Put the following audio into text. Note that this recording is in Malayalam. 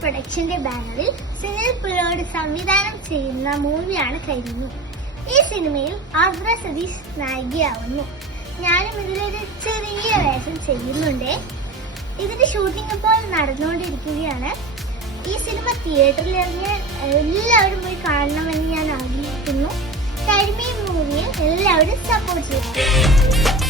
പ്രൊഡക്ഷന്റെ ബാനറിൽ സുനിൽ പുലോട് സംവിധാനം ചെയ്യുന്ന മൂവിയാണ് കരിമി. ഈ സിനിമയിൽ ആർദ്ര സതീഷ് നായികയാവുന്നു. ഞാനും ഇതിലൊരു ചെറിയ വേഷം ചെയ്യുന്നുണ്ട്. ഇതിന്റെ ഷൂട്ടിംഗ് ഇപ്പോൾ നടന്നുകൊണ്ടിരിക്കുകയാണ്. ഈ സിനിമ തിയേറ്ററിൽ ഇറങ്ങിയ എല്ലാവരും പോയി കാണണമെന്ന് ഞാൻ ആഗ്രഹിക്കുന്നു. കരിമി മൂവിയെ എല്ലാവരും സപ്പോർട്ട് ചെയ്യും.